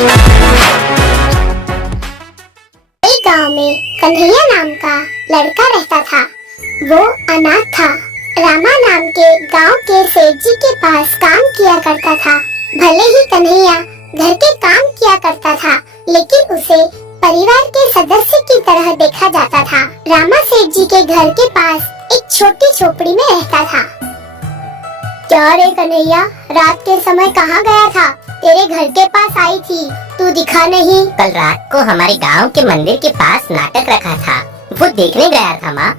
एक गांव में कन्हैया नाम का लड़का रहता था। वो अनाथ था। रामा नाम के गांव के सेठ जी के पास काम किया करता था। भले ही कन्हैया घर के काम किया करता था, लेकिन उसे परिवार के सदस्य की तरह देखा जाता था। रामा सेठ जी के घर के पास एक छोटी झोपड़ी में रहता था। क्या रे कन्हैया, रात के समय कहाँ गया था? तेरे घर के पास आई थी, तू दिखा नहीं। कल रात को हमारे गांव के मंदिर के पास नाटक रखा था, वो देखने गया था माँ।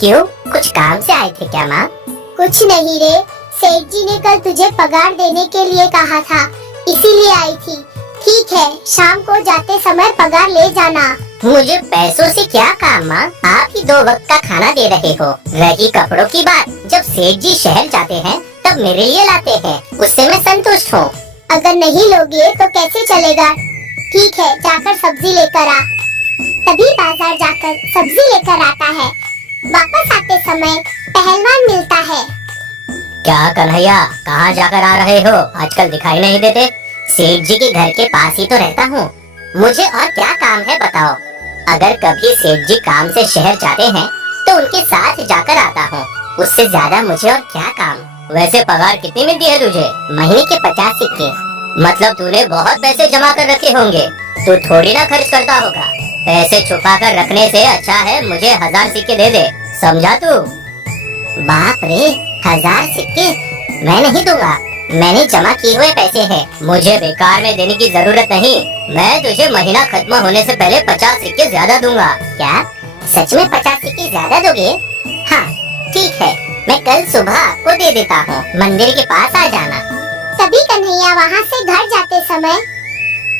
क्यों, कुछ काम से आए थे क्या माँ? कुछ नहीं रे, सेठ जी ने कल तुझे पगार देने के लिए कहा था, इसीलिए आई थी। ठीक है, शाम को जाते समय पगार ले जाना। मुझे पैसों से क्या काम माँ, आप ही 2 वक्त का खाना दे रहे हो। रही कपड़ों की बात, जब सेठ जी शहर जाते हैं तब मेरे लिए लाते हैं, उससे मैं संतुष्ट हूँ। अगर नहीं लोगे तो कैसे चलेगा? ठीक है, जाकर सब्जी लेकर आ। तभी बाजार जाकर सब्जी लेकर आता है। वापस आते समय पहलवान मिलता है। क्या कन्हैया, कहाँ जाकर आ रहे हो? आजकल दिखाई नहीं देते। सेठ जी के घर के पास ही तो रहता हूँ, मुझे और क्या काम है बताओ। अगर कभी सेठ जी काम से शहर जाते हैं तो उनके साथ जाकर आता हूँ, उससे ज्यादा मुझे और क्या काम। वैसे पगार कितनी मिलती है तुझे? महीने के 50 सिक्के। मतलब तूने बहुत पैसे जमा कर रखे होंगे, तू थोड़ी ना खर्च करता होगा। पैसे छुपा कर रखने से अच्छा है मुझे 1000 सिक्के दे दे, समझा तू? बाप रे, 1000 सिक्के मैं नहीं दूंगा, मैंने जमा किए हुए पैसे हैं, मुझे बेकार में देने की जरूरत नहीं। मैं तुझे महीना खत्म होने से पहले 50 सिक्के ज्यादा दूंगा। क्या सच में 50 सिक्के ज्यादा दोगे? हाँ ठीक है, मैं कल सुबह आपको दे देता हूँ, मंदिर के पास आ जाना। तभी कन्हैया वहाँ से घर जाते समय,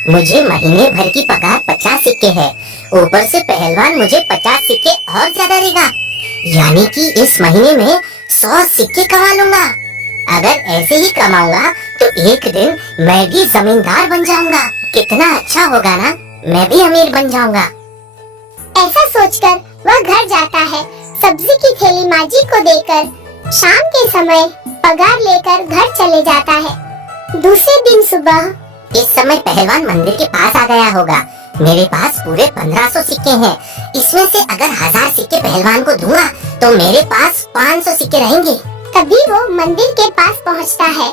मुझे महीने भर की पगार 50 सिक्के है, ऊपर से पहलवान मुझे 50 सिक्के और ज्यादा देगा, यानी कि इस महीने में 100 सिक्के कमा लूंगा। अगर ऐसे ही कमाऊंगा तो एक दिन मैं भी जमींदार बन जाऊंगा। कितना अच्छा होगा ना, मैं भी अमीर बन जाऊंगा। ऐसा सोचकर वह घर जाता है। सब्जी की थैली माजी को देकर शाम के समय पगार लेकर घर चले जाता है। दूसरे दिन सुबह, इस समय पहलवान मंदिर के पास आ गया होगा। मेरे पास पूरे 1500 सिक्के हैं, इसमें से अगर 1000 सिक्के पहलवान को दूंगा तो मेरे पास 500 सिक्के रहेंगे। तभी वो मंदिर के पास पहुंचता है।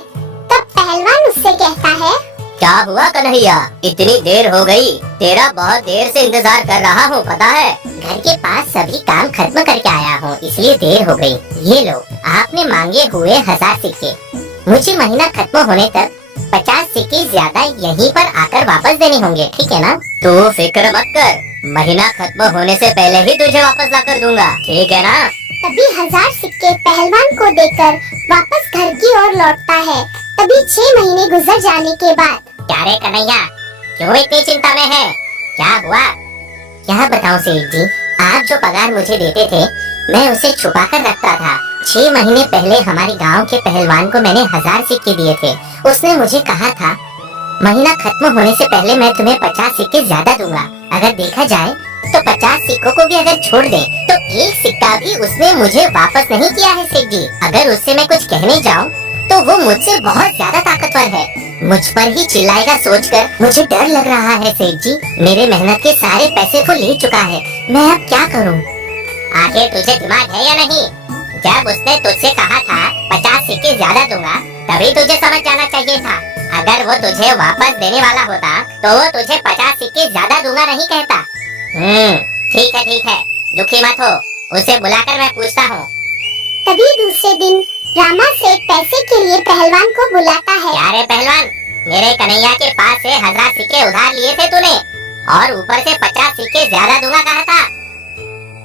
तब पहलवान उससे कहता है, क्या हुआ कन्हैया, इतनी देर हो गई? तेरा बहुत देर से इंतजार कर रहा हूँ, पता है। घर के पास सभी काम खत्म करके आया हूँ, इसलिए देर हो गई। ये लो, आपने मांगे हुए 1000 सिक्के। मुझे महीना खत्म होने तक 50 सिक्के ज्यादा यहीं पर आकर वापस देने होंगे, ठीक है ना? तू फिक्र मत कर, महीना खत्म होने से पहले ही तुझे वापस ला कर दूंगा, ठीक है ना? तभी 1000 सिक्के पहलवान को देकर वापस घर की ओर लौटता है। तभी 6 महीने गुजर जाने के बाद, क्या रे कन्हैया, क्यों इतनी चिंता में है? क्या हुआ? क्या बताऊं सेठ जी, आप जो पगार मुझे देते थे मैं उसे छुपा कर रखता था। 6 महीने पहले हमारे गांव के पहलवान को मैंने 1000 सिक्के दिए थे। उसने मुझे कहा था महीना खत्म होने से पहले मैं तुम्हें 50 सिक्के ज्यादा दूंगा। अगर देखा जाए तो 50 सिक्कों को भी अगर छोड़ दे तो एक सिक्का भी उसने मुझे वापस नहीं किया है सेठ जी। अगर उससे मैं कुछ कहने जाऊँ तो वो मुझसे बहुत ज्यादा ताकतवर है, मुझ पर ही चिल्लाएगा। सोचकर मुझे डर लग रहा है सेठ जी, मेरे मेहनत के सारे पैसे वो ले चुका है, मैं अब क्या करूं? आखिर तुझे दिमाग है या नहीं? जब उसने तुझसे कहा था 50 सिक्के ज्यादा दूंगा, तभी तुझे समझ जाना चाहिए था। अगर वो तुझे वापस देने वाला होता तो वो तुझे 50 सिक्के ज्यादा दूंगा नहीं कहता। ठीक है, दुखी मत हो, उसे बुलाकर मैं पूछता हूँ। तभी दूसरे दिन रामा सेठ पैसे के लिए पहलवान को बुलाता है। क्या रे पहलवान, मेरे कन्हैया के पास से 1000 सिक्के उधार लिए थे तूने और ऊपर से 50 सिक्के ज्यादा दूंगा कहा था।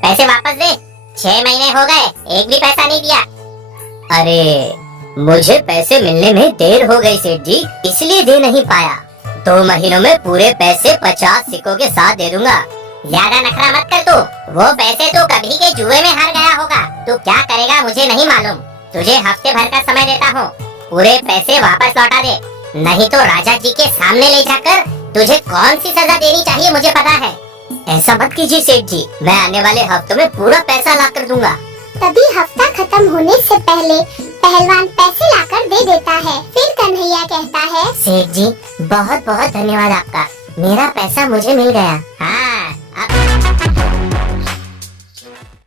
पैसे वापस दे, 6 महीने हो गए, एक भी पैसा नहीं दिया। अरे मुझे पैसे मिलने में देर हो गई सेठ जी, इसलिए दे नहीं पाया। 2 महीनों में पूरे पैसे 50 सिक्कों के साथ दे दूंगा। ज्यादा नखरा मत कर तू, वो पैसे तो कभी के जुए में हार गया होगा। तू क्या करेगा मुझे नहीं मालूम, तुझे हफ्ते भर का समय देता हूँ, पूरे पैसे वापस लौटा दे, नहीं तो राजा जी के सामने ले जाकर तुझे कौन सी सजा देनी चाहिए मुझे पता है। ऐसा मत कीजिए सेठ जी, मैं आने वाले हफ्तों में पूरा पैसा ला कर दूंगा। तभी हफ्ता खत्म होने से पहले पहलवान पैसे लाकर दे देता है। फिर कन्हैया कहता है। सेठ जी बहुत बहुत धन्यवाद आपका, मेरा पैसा मुझे मिल गया। हाँ